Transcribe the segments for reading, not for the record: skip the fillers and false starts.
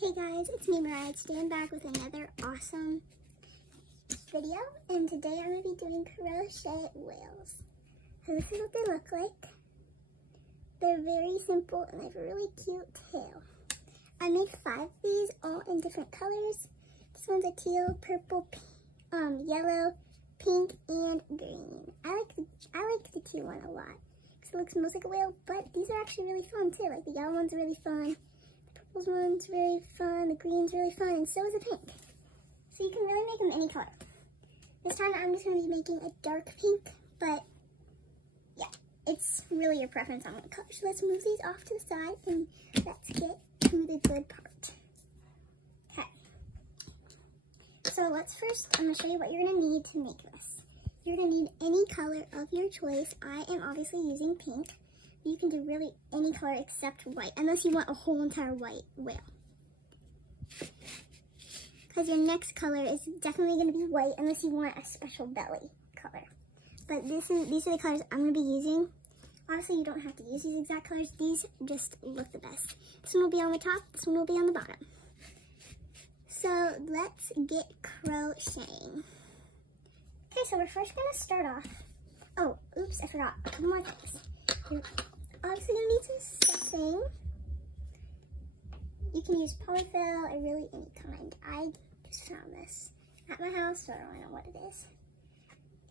Hey guys, it's me Mariah. Today I'm back with another awesome video, and today I'm going to be doing crochet whales. So this is what they look like. They're very simple and they have a really cute tail. I made 5 of these, all in different colors. This one's a teal, purple, yellow, pink, and green. I like the teal one a lot because it looks most like a whale, but these are actually really fun too. Like the yellow one's really fun. This one's very fun, the green's really fun, and so is the pink. So you can really make them any color. This time I'm just going to be making a dark pink, but yeah, it's really your preference on what color. So let's move these off to the side and let's get to the good part. Okay. So I'm going to show you what you're going to need to make this. You're going to need any color of your choice. I am obviously using pink. You can do really any color except white, unless you want a whole entire white whale. Because your next color is definitely going to be white, unless you want a special belly color. But these are the colors I'm going to be using. Obviously, you don't have to use these exact colors. These just look the best. This one will be on the top, this one will be on the bottom. So let's get crocheting. Okay, so we're first going to start off. Oh, oops, I forgot a couple more things. You're obviously going to need some stuffing. You can use polyfill or really any kind. I just found this at my house, so I don't really know what it is.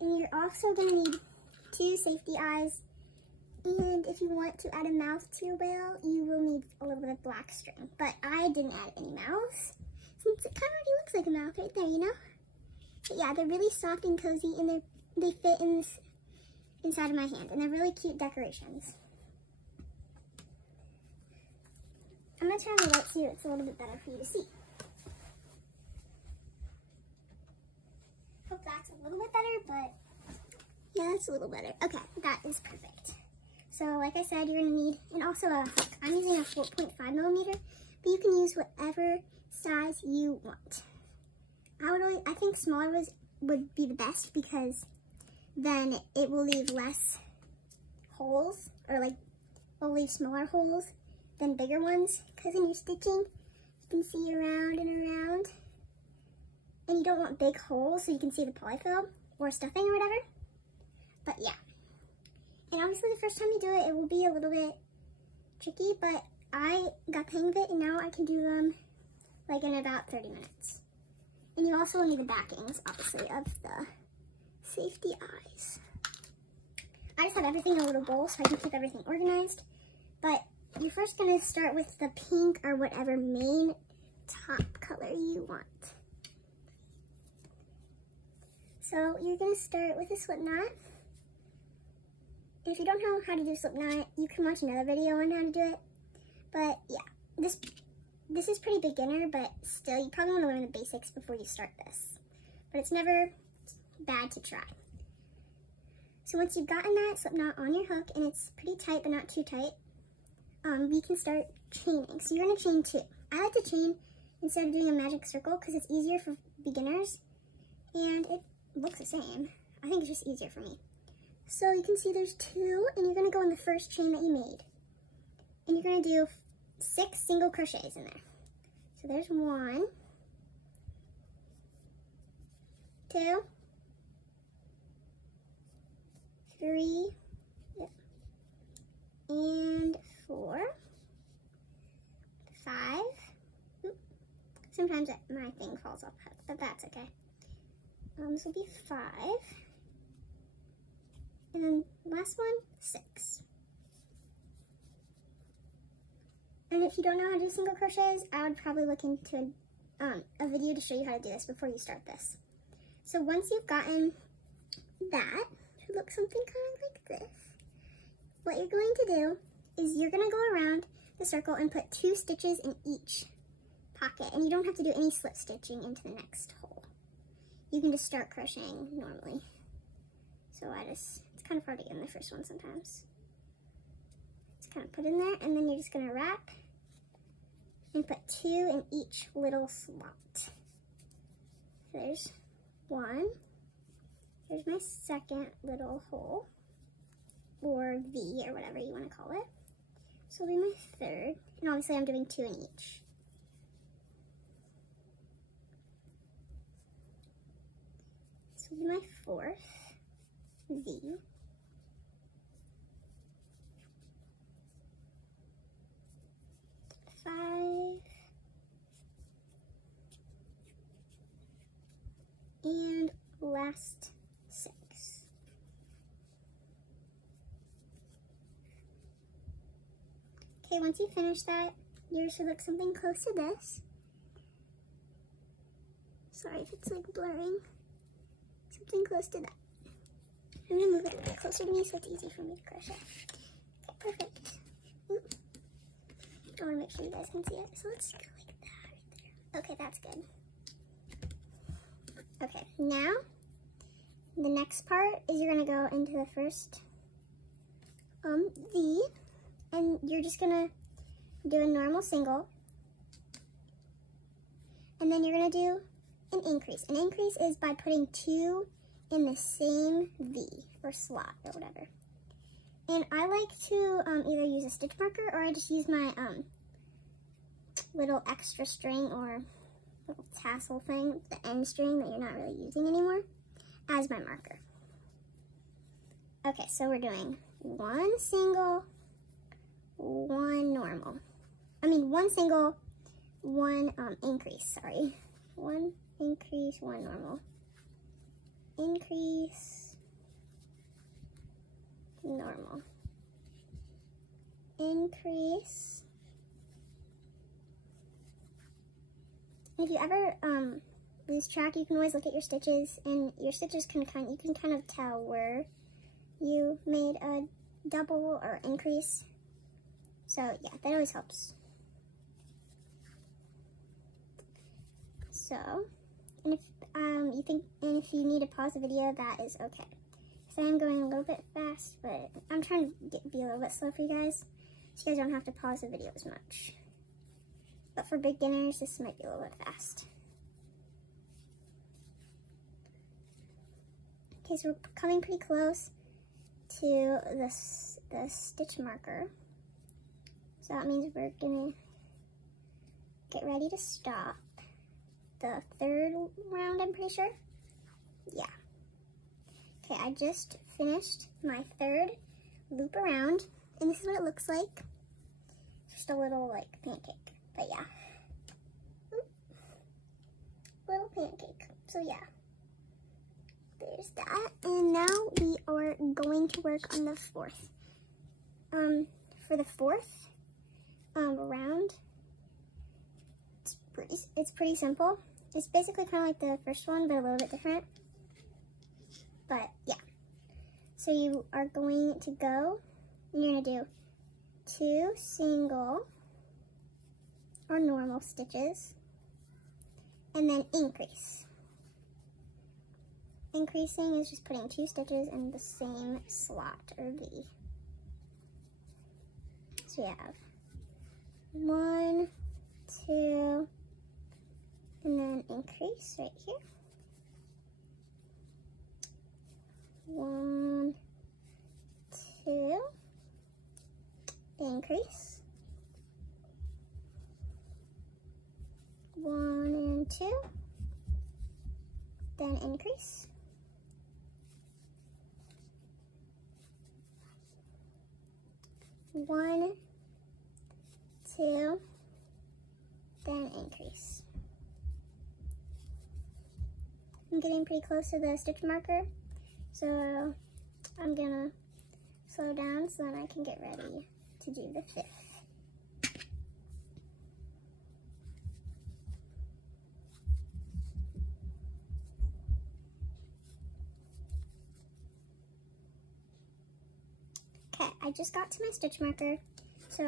And you're also going to need 2 safety eyes. And if you want to add a mouth to your whale, you will need a little bit of black string. But I didn't add any mouths, since it kind of already looks like a mouth right there, you know? But yeah, they're really soft and cozy, and they fit in this inside of my hand, and they're really cute decorations. I'm going to turn on the light so it's a little bit better for you to see. Hope that's a little bit better, but yeah, it's a little better. Okay, that is perfect. So like I said, you're going to need, and also a hook. I'm using a 4.5 millimeter, but you can use whatever size you want. I think smaller would be the best, because then it will leave less holes, or like, will leave smaller holes than bigger ones, because when you're stitching, you can see around and around, and you don't want big holes so you can see the polyfill or stuffing or whatever. But yeah, and obviously the first time you do it, it will be a little bit tricky, but I got the hang of it, and now I can do them like in about 30 minutes. And you also need the backings, obviously, of the safety eyes. I just have everything in a little bowl so I can keep everything organized. But you're first going to start with the pink or whatever main top color you want. So you're going to start with a slip knot. If you don't know how to do slip knot, you can watch another video on how to do it. But yeah, this is pretty beginner, but still, you probably want to learn the basics before you start this. But it's never bad to try. So once you've gotten that slip knot on your hook, and it's pretty tight but not too tight, we can start chaining. So you're going to chain 2. I like to chain instead of doing a magic circle because it's easier for beginners, and it looks the same. I think it's just easier for me. So you can see there's 2, and you're going to go in the first chain that you made, and you're going to do 6 single crochets in there. So there's 1, 2, 3, yep, and 4, 5. Oop. Sometimes my thing falls off, but that's okay. This will be 5, and then last one, 6. And if you don't know how to do single crochets, I would probably look into a video to show you how to do this before you start this. So once you've gotten that, it should look something kind of like this. What you're going to do is you're going to go around the circle and put 2 stitches in each pocket. And you don't have to do any slip stitching into the next hole. You can just start crocheting normally. So it's kind of hard to get in the first one sometimes. Just kind of put in there, and then you're just going to wrap and put 2 in each little slot. So there's 1. Here's my second little hole, or V, or whatever you want to call it. So it'll be my third, and obviously I'm doing 2 in each. is my 4th V. And last 6. Okay, once you finish that, yours should look something close to this. Sorry if it's like blurring. Something close to that. I'm gonna move it a bit closer to me so it's easy for me to crochet. Okay, perfect. Oop. I wanna make sure you guys can see it. So let's go like that right there. Okay, that's good. Okay, now the next part is you're gonna go into the first V, and you're just gonna do a normal single, and then you're gonna do an increase. An increase is by putting 2 in the same V or slot or whatever. And I like to either use a stitch marker, or I just use my little extra string or little tassel thing, the end string that you're not really using anymore, as my marker. Okay, so we're doing 1 single, 1 normal. I mean 1 single, 1 increase, sorry. 1 increase, 1 normal. Increase, normal. Increase. If you ever lose track, you can always look at your stitches, and your stitches you can kind of tell where you made a double or increase. So yeah, that always helps. So, and if you need to pause the video, that is okay. So I'm going a little bit fast, but I'm trying to be a little bit slow for you guys, so you guys don't have to pause the video as much. But for beginners, this might be a little bit fast. Okay, so we're coming pretty close to the stitch marker. So that means we're gonna get ready to stop the 3rd round, I'm pretty sure. Yeah. Okay, I just finished my 3rd loop around, and this is what it looks like. Just a little like pancake. But yeah, little pancake. So yeah, there's that. And now we are going to work on the 4th. For the 4th round, it's pretty simple. It's basically kind of like the first one, but a little bit different. But yeah, so you are going to go, and you're gonna do 2 single or normal stitches, and then increase. Increasing is just putting 2 stitches in the same slot or V. So you have 1, 2, and then increase right here. 1, 2, increase. 1 and 2, then increase. 1, 2, then increase. I'm getting pretty close to the stitch marker, so I'm gonna slow down so then I can get ready to do the 5th. Okay, I just got to my stitch marker, so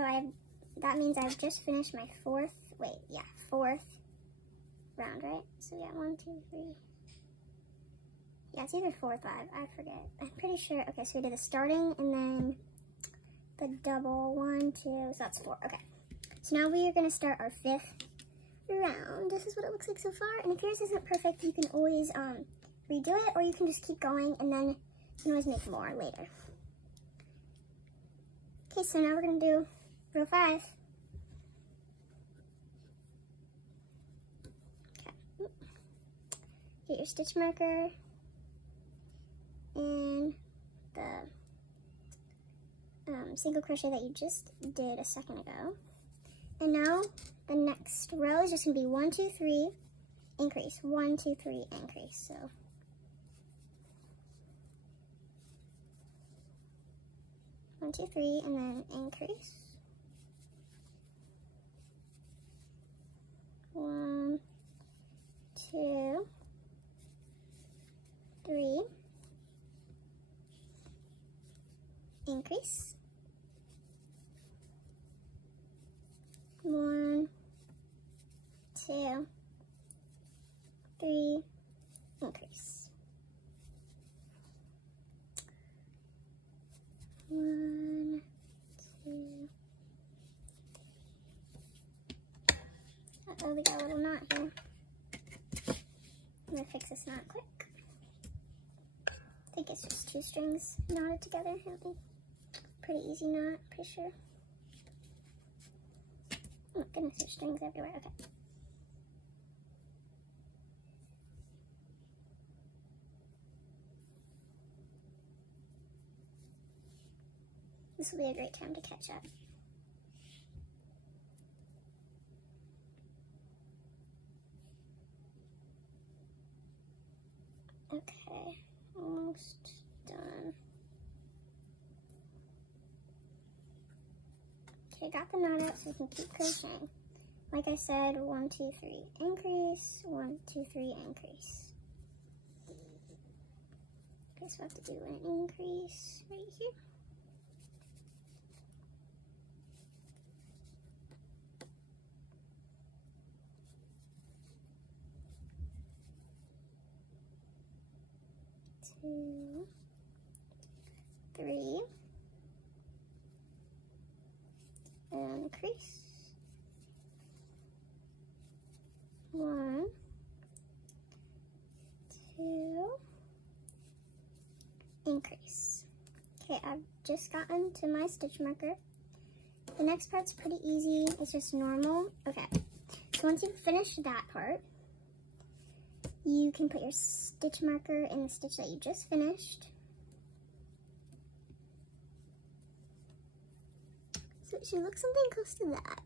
that means I've just finished my 4th round, right? So yeah, 1, 2, 3. Yeah, it's either 4 or 5, I forget. I'm pretty sure. Okay, so we did the starting and then the double 1, 2, so that's 4. Okay, so now we are gonna start our 5th round. This is what it looks like so far, and if yours isn't perfect, you can always redo it, or you can just keep going and then you can always make more later. Okay, so now we're gonna do row 5. Okay. Get your stitch marker, in the single crochet that you just did a second ago. And now the next row is just going to be 1, 2, 3, increase, 1, 2, 3, increase. So 1, 2, 3, and then increase. 1, 2, 3, increase. 1, 2, 3, increase. 1, 2. Uh-oh, we got a little knot here. I'm gonna fix this knot quick. I think it's just 2 strings knotted together. Pretty easy knot, pretty sure. Oh goodness, there's strings everywhere. Okay. This will be a great time to catch up. Okay, almost done. Okay, got the knot out so we can keep crocheting. Like I said, 1, 2, 3, increase, 1, 2, 3, increase. Okay, so I have to do an increase right here. Two, 3, increase. 1, 2, increase. Okay, I've just gotten to my stitch marker. The next part's pretty easy. It's just normal. Okay, so once you've finished that part, you can put your stitch marker in the stitch that you just finished. So it should look something close to that.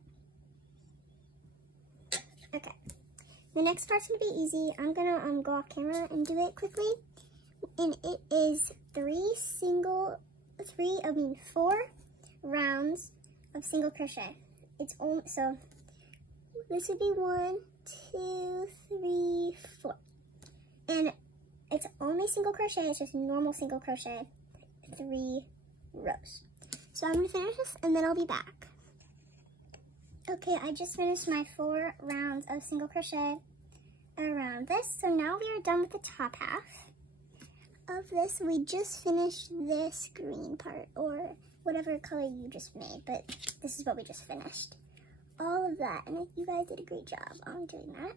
Okay. The next part's gonna be easy. I'm gonna go off camera and do it quickly. And it is 4 rounds of single crochet. It's only, so this would be 1, 2, 3, 4. And it's only single crochet, it's just normal single crochet, 3 rows. So I'm gonna finish this and then I'll be back. Okay, I just finished my 4 rounds of single crochet around this. So now we are done with the top half of this. We just finished this green part, or whatever color you just made, but this is what we just finished. All of that, and you guys did a great job on doing that.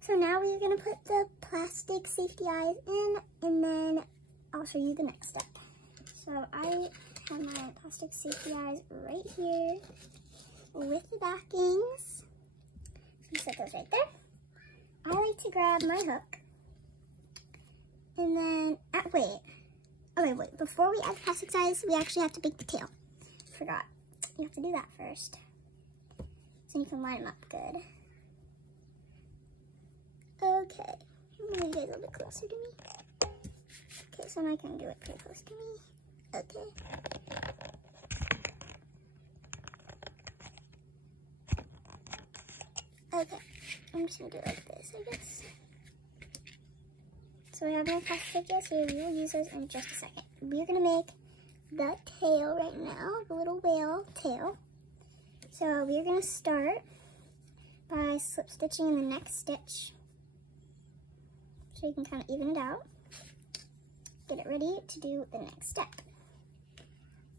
So now we're gonna put the plastic safety eyes in, and then I'll show you the next step. So I have my plastic safety eyes right here with the backings. So set those right there. I like to grab my hook, and then, wait, before we add the plastic eyes, we actually have to make the tail. Forgot. You have to do that first, so you can line them up good. Okay, I'm gonna get a little bit closer to me. Okay, so now I can do it pretty close to me. Okay. Okay, I'm just gonna do it like this, I guess. So we have no plastic yet, so we will use those in just a second. We're gonna make the tail right now, the little whale tail. So we're gonna start by slip stitching in the next stitch, so you can kind of even it out. Get it ready to do the next step.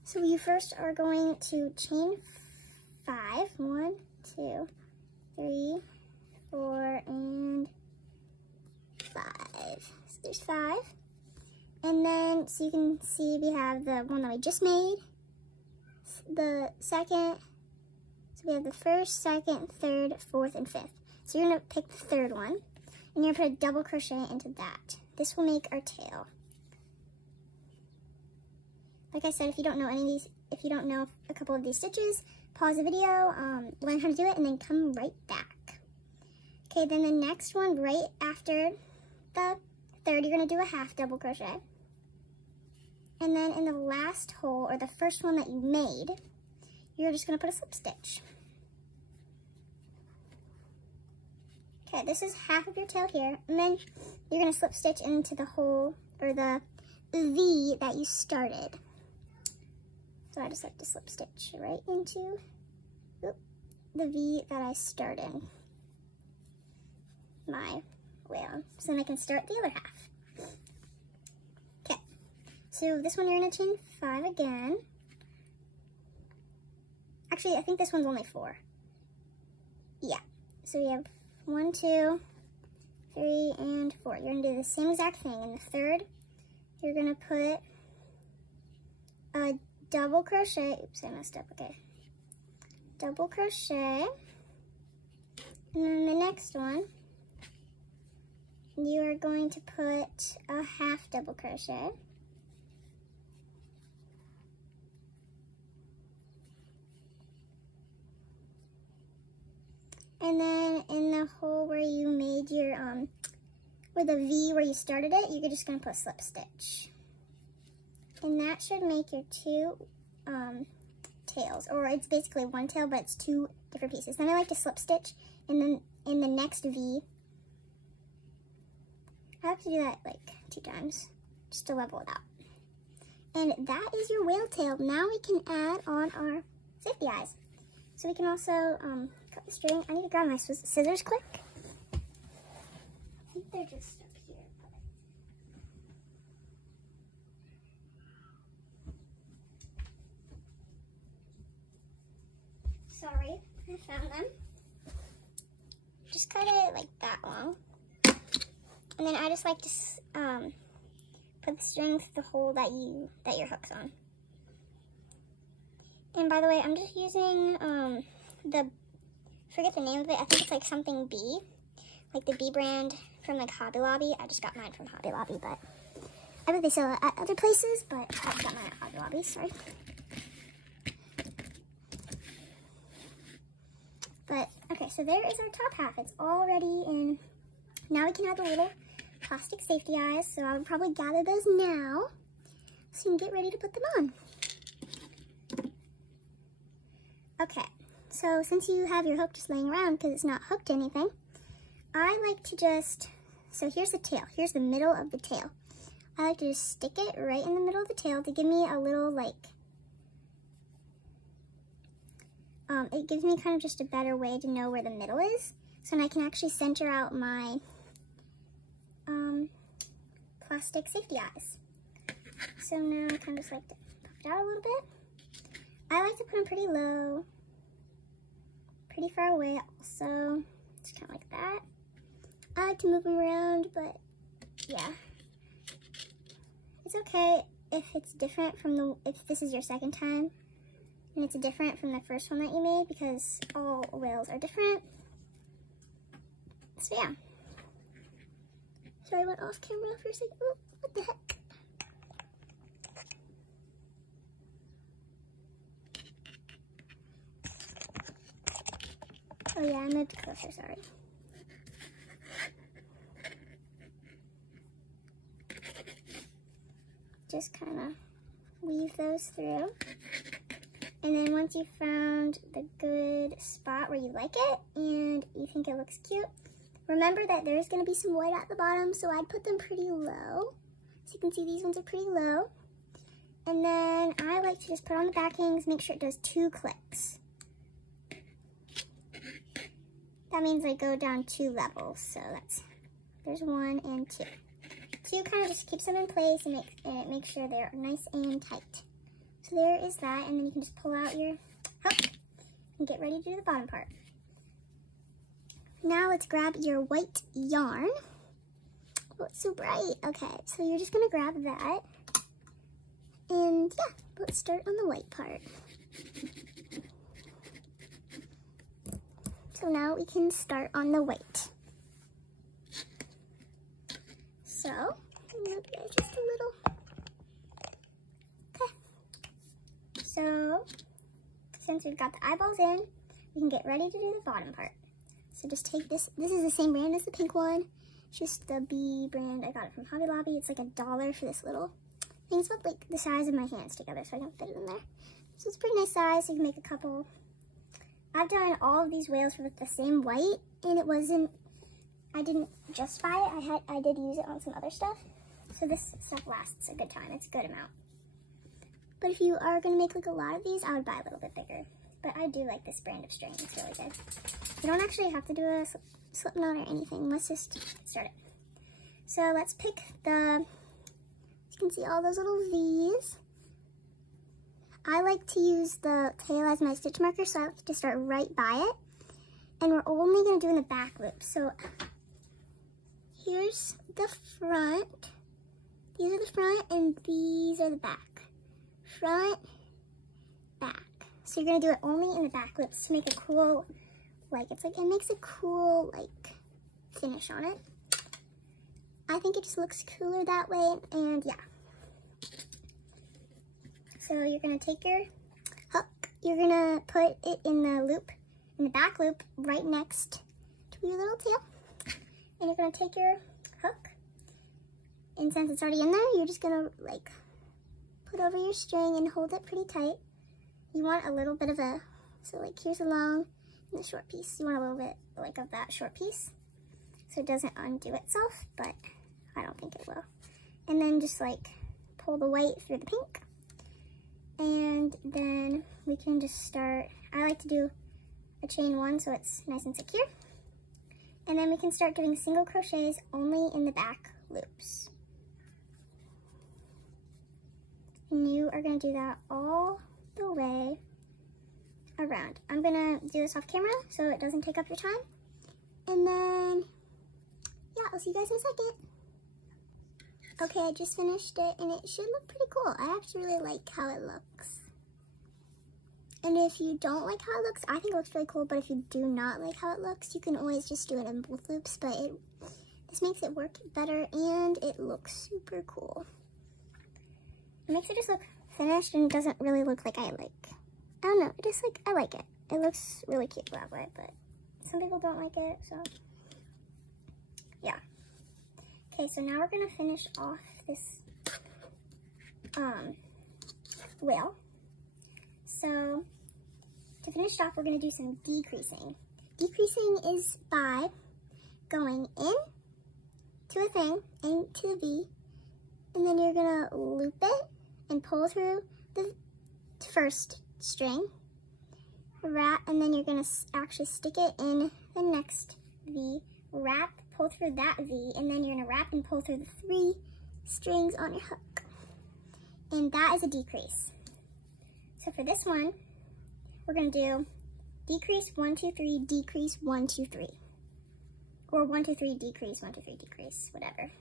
So you first are going to chain 5. 1, 2, 3, 4, and 5. So there's 5. And then, so you can see we have the one that we just made, the second, so we have the first, second, third, fourth, and fifth. So you're gonna pick the third one, and you're gonna put a double crochet into that. This will make our tail. Like I said, if you don't know any of these, if you don't know a couple of these stitches, pause the video, learn how to do it, and then come right back. Okay, then the next one, right after the third, you're going to do a half double crochet. And then in the last hole, or the first one that you made, you're just going to put a slip stitch. Okay, this is half of your tail here, and then you're going to slip stitch into the hole, or the V that you started. So I just like to slip stitch right into the V that I started my whale. So then I can start the other half. Okay, so this one you're going to chain 5 again. Actually, I think this one's only 4. Yeah, so you have 1, 2, 3, and 4. You're going to do the same exact thing. In the third, you're going to put a double crochet. Oops, I messed up. Okay. Double crochet. And then the next one, you are going to put a half double crochet. And then in the hole where you made your, where the V where you started it, you're just going to put a slip stitch. And that should make your 2 tails, or it's basically one tail, but it's 2 different pieces. Then I like to slip stitch, and then in the next V, I have to do that like 2 times, just to level it out. And that is your whale tail. Now we can add on our safety eyes. So we can also cut the string. I need to grab my scissors quick. I think they're just up here. Sorry, I found them. Just cut it like that long. And then I just like to put the string through the hole that your hook's on. And by the way, I'm just using forget the name of it. I think it's like something B, like the B brand from like Hobby Lobby. I just got mine from Hobby Lobby, but I bet they sell it at other places, but I just got mine at Hobby Lobby, sorry. But, okay, so there is our top half. It's all ready, and now we can add the little plastic safety eyes. So I would probably gather those now so you can get ready to put them on. Okay, so since you have your hook just laying around because it's not hooked to anything, I like to just, so here's the tail. Here's the middle of the tail. I like to just stick it right in the middle of the tail to give me a little, like, it gives me kind of just a better way to know where the middle is. So then I can actually center out my plastic safety eyes. So now I kind of just like to pop it out a little bit. I like to put them pretty low, pretty far away also, just kind of like that. I like to move them around, but yeah. It's okay if it's different from if this is your second time, and it's different from the first one that you made, because all whales are different. So yeah. Sorry, I went off camera for a second. Oh, what the heck? Oh yeah, I moved closer, sorry. Just kind of weave those through. And then once you've found the good spot where you like it and you think it looks cute, remember that there's going to be some white at the bottom, so I'd put them pretty low. So you can see these ones are pretty low. And then I like to just put on the backings, make sure it does 2 clicks. That means I go down 2 levels, so there's 1 and 2. 2 kind of just keeps them in place and it makes sure they're nice and tight. So there is that, and then you can just pull out your hook and get ready to do the bottom part. Now let's grab your white yarn. Oh, it's so bright. Okay, so you're just gonna grab that, and yeah, let's start on the white part. So now we can start on the white. So, I'm gonna be just a little. Okay, since we've got the eyeballs in, we can get ready to do the bottom part. So just take this. This is the same brand as the pink one. It's just the B brand. I got it from Hobby Lobby. It's like $1 for this little thing. It's about like the size of my hands together, so I can fit it in there. So it's a pretty nice size. So you can make a couple. I've done all of these whales with the same white, and it wasn't. I didn't just buy it. I did use it on some other stuff. So this stuff lasts a good time. It's a good amount. But if you are going to make like a lot of these, I would buy a little bit bigger. But I do like this brand of string. It's really good. You don't actually have to do a slip knot or anything. Let's just start it. So let's pick the, you can see all those little V's. I like to use the tail as my stitch marker, so I like to start right by it. And we're only going to do in the back loop. So here's the front. These are the front and these are the back. Front, back. So you're going to do it only in the back loops to make a cool, like, it's like, it makes a cool, like, finish on it. I think it just looks cooler that way, and yeah. So you're going to take your hook, you're going to put it in the loop, in the back loop, right next to your little tail. And you're going to take your hook, and since it's already in there, you're just going to, like, put over your string and hold it pretty tight. You want a little bit of a, so like here's a long and a short piece. You want a little bit like of that short piece so it doesn't undo itself, but I don't think it will. And then just like pull the white through the pink. And then we can just start, I like to do a chain one so it's nice and secure. And then we can start doing single crochets only in the back loops. And you are going to do that all the way around. I'm going to do this off camera so it doesn't take up your time. And then, yeah, I'll see you guys in a second. Okay, I just finished it and it should look pretty cool. I actually really like how it looks. And if you don't like how it looks, I think it looks really cool, but if you do not like how it looks, you can always just do it in both loops, but this makes it work better and it looks super cool. It makes it just look finished and it doesn't really look like I don't know, just like, I like it. It looks really cute that way, but some people don't like it, so yeah. Okay, so now we're gonna finish off this whale. So to finish it off, we're gonna do some decreasing. Decreasing is by going in to a thing, into the V, and then you're gonna loop it and pull through the first string, wrap, and then you're gonna actually stick it in the next V, wrap, pull through that V, and then you're gonna wrap and pull through the 3 strings on your hook. And that is a decrease. So for this one, we're gonna do decrease 1, 2, 3, decrease 1, 2, 3. Or 1, 2, 3, decrease, 1, 2, 3, decrease, whatever.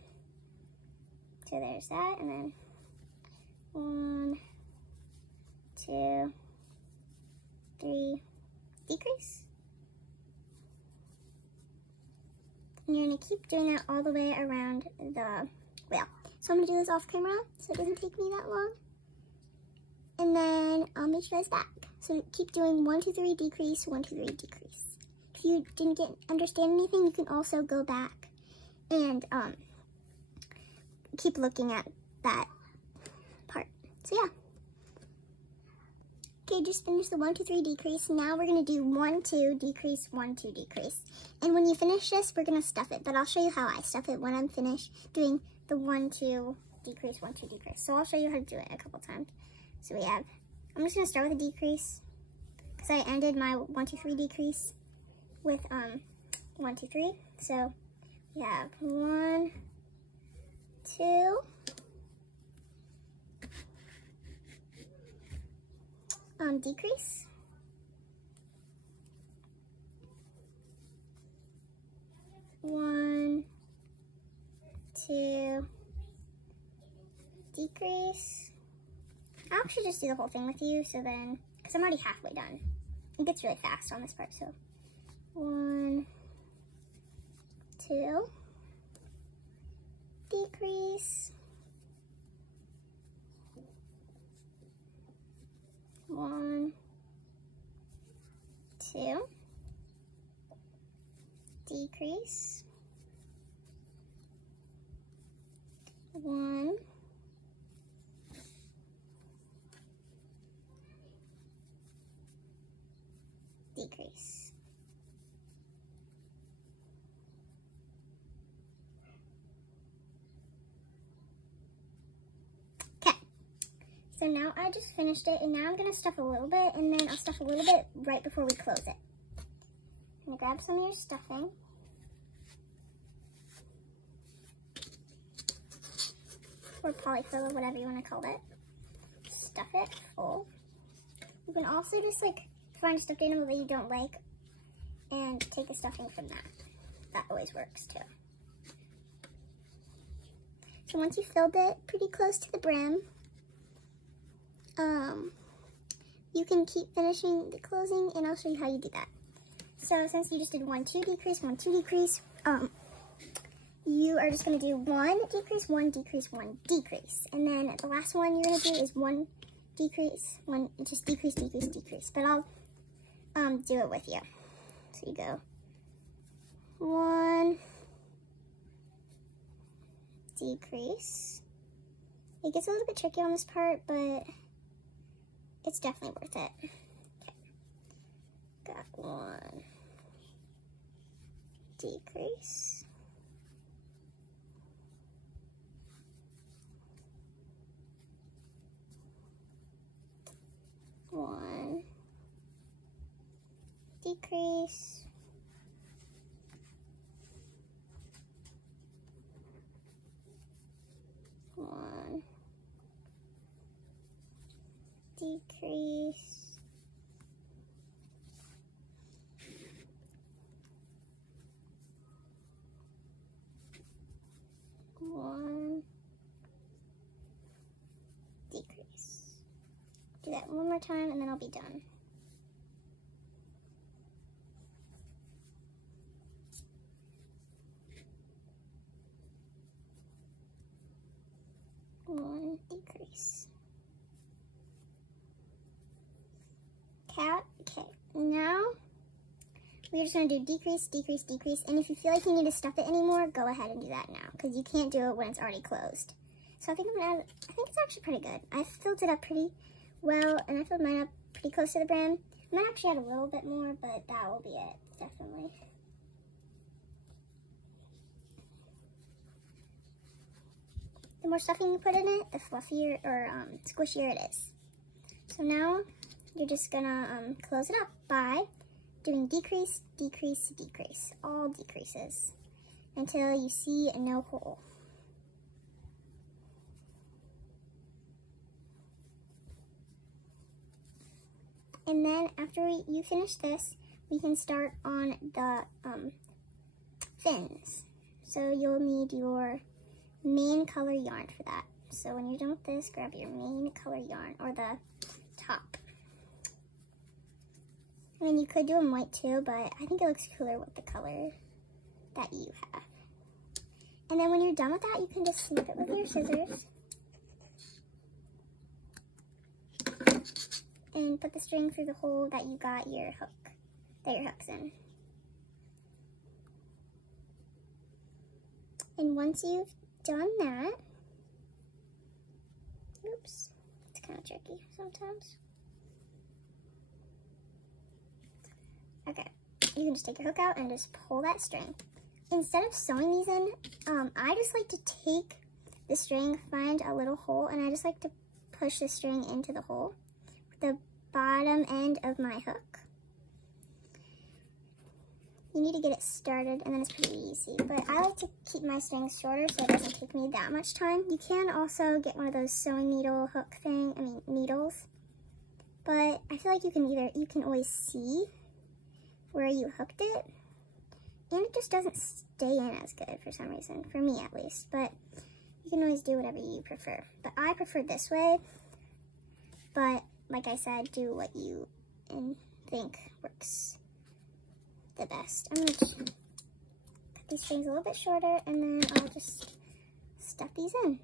So there's that, and then 1, 2, 3, decrease. And you're gonna keep doing that all the way around the whale. So I'm gonna do this off camera so it doesn't take me that long. And then I'll meet you guys back. So keep doing 1, 2, 3, decrease, 1, 2, 3, decrease. If you didn't understand anything, you can also go back and keep looking at that part. So yeah. Okay, just finished the 1, 2, 3 decrease. Now we're gonna do 1, 2, decrease, 1, 2, decrease. And when you finish this, we're gonna stuff it, but I'll show you how I stuff it when I'm finished doing the 1, 2, decrease, 1, 2, decrease. So I'll show you how to do it a couple times. So we have, I'm just gonna start with a decrease because I ended my 1, 2, 3 decrease with 1, 2, 3. So we have 1, 2, decrease, 1, 2, decrease. I'll actually just do the whole thing with you, so then, because I'm already halfway done. It gets really fast on this part, so 1, 2, decrease, 1, 2, decrease, 1, decrease. Okay, so now I just finished it, and now I'm going to stuff a little bit, and then I'll stuff a little bit right before we close it. I'm going to grab some of your stuffing. Or polyfill, or whatever you want to call it. Stuff it full. You can also just like find a stuffed animal that you don't like and take the stuffing from that. That always works too. So once you've filled it pretty close to the brim, you can keep finishing the closing, and I'll show you how you do that. So since you just did 1, 2 decrease, 1, 2 decrease, you are just going to do 1 decrease, 1 decrease, 1 decrease. And then the last one you're going to do is 1 decrease, 1, just decrease, decrease, decrease. But I'll do it with you. So you go 1, decrease. It gets a little bit tricky on this part, but it's definitely worth it. Okay. Got 1, decrease. 1, decrease. 1, decrease. 1, decrease. Do that one more time, and then I'll be done. One, decrease. Cat, okay. Now, we're just going to do decrease, decrease, decrease. And if you feel like you need to stuff it anymore, go ahead and do that now, because you can't do it when it's already closed. So I think I'm going to add, I think it's actually pretty good. I filled it up pretty well, and I filled mine up pretty close to the brim. I might actually add a little bit more, but that will be it, definitely. The more stuffing you put in it, the fluffier or squishier it is. So now you're just gonna close it up by doing decrease, decrease, decrease, all decreases until you see no hole. And then after you finish this, we can start on the fins. So you'll need your main color yarn for that. So when you're done with this, grab your main color yarn, or the top. I mean, you could do them white too, but I think it looks cooler with the color that you have. And then when you're done with that, you can just snip it with your scissors. And put the string through the hole that you got your hook's in. And once you've done that, oops, it's kind of tricky sometimes. Okay, you can just take your hook out and just pull that string. Instead of sewing these in, I just like to take the string, find a little hole, and I just like to push the string into the hole with the bottom end of my hook. You need to get it started, and then it's pretty easy. But I like to keep my strings shorter so it doesn't take me that much time. You can also get one of those sewing needle hook needles. But I feel like you can always see where you hooked it, and it just doesn't stay in as good for some reason, for me at least. But you can always do whatever you prefer. But I prefer this way. But like I said, do what you think works the best. I'm going to cut these strings a little bit shorter, and then I'll just stuff these in.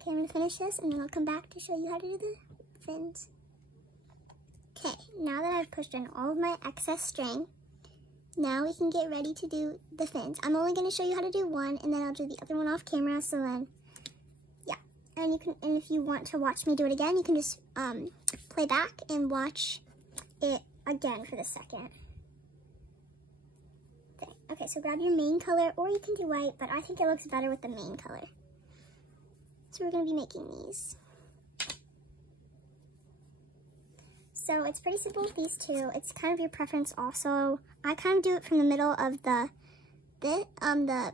Okay, I'm going to finish this, and then I'll come back to show you how to do fins. Okay, now that I've pushed in all of my excess string, now we can get ready to do the fins. I'm only going to show you how to do one, and then I'll do the other one off camera, so then, yeah. And if you want to watch me do it again, you can just play back and watch it again for the second thing. Okay, so grab your main color, or you can do white, but I think it looks better with the main color. So we're going to be making these. So it's pretty simple with these two. It's kind of your preference also. I kind of do it from the middle of the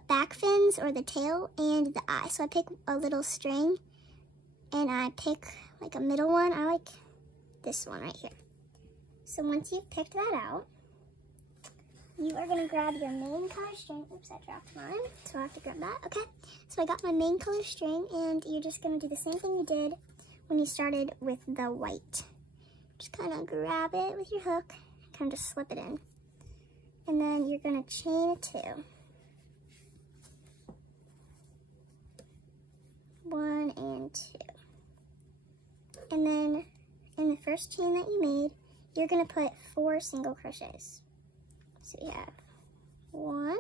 back fins or the tail and the eye. So I pick a little string and I pick like a middle one. I like this one right here. So once you've picked that out, you are going to grab your main color string. Oops, I dropped mine, so I have to grab that. Okay, so I got my main color string, and you're just going to do the same thing you did when you started with the white. Just kind of grab it with your hook, kind of just slip it in. And then you're going to chain 2. 1 and 2. And then in the first chain that you made, you're going to put 4 single crochets. So you have 1,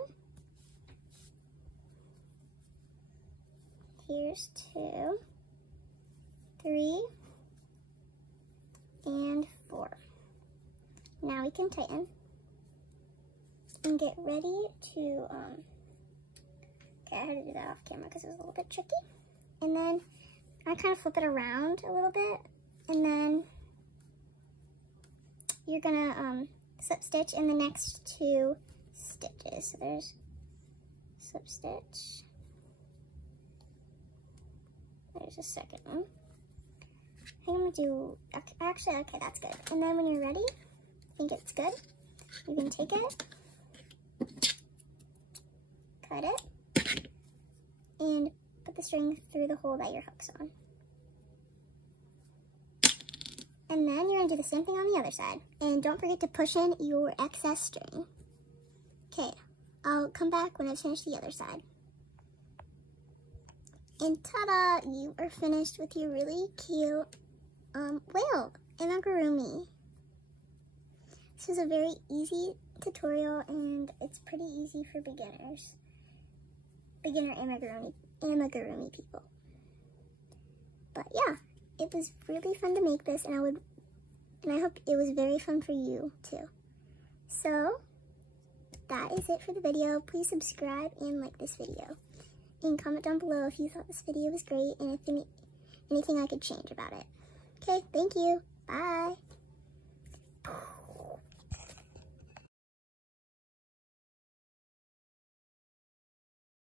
here's 2, 3, and 4. Now we can tighten and get ready to, okay, I had to do that off camera because it was a little bit tricky. And then I kind of flip it around a little bit, and then you're gonna slip stitch in the next 2 stitches. So there's slip stitch. There's a second one. I think I'm gonna do, actually, okay, that's good. And then when you're ready, think it's good, you can take it, cut it, and put the string through the hole that your hook's on. And then you're gonna do the same thing on the other side. And don't forget to push in your excess string. Okay, I'll come back when I've finished the other side. And ta-da, you are finished with your really cute whale amigurumi. This is a very easy tutorial, and it's pretty easy for beginners. Beginner amigurumi people. But yeah, it was really fun to make this, and I hope it was very fun for you too. So that is it for the video. Please subscribe and like this video, and comment down below if you thought this video was great and if anything I could change about it. Okay, thank you. Bye.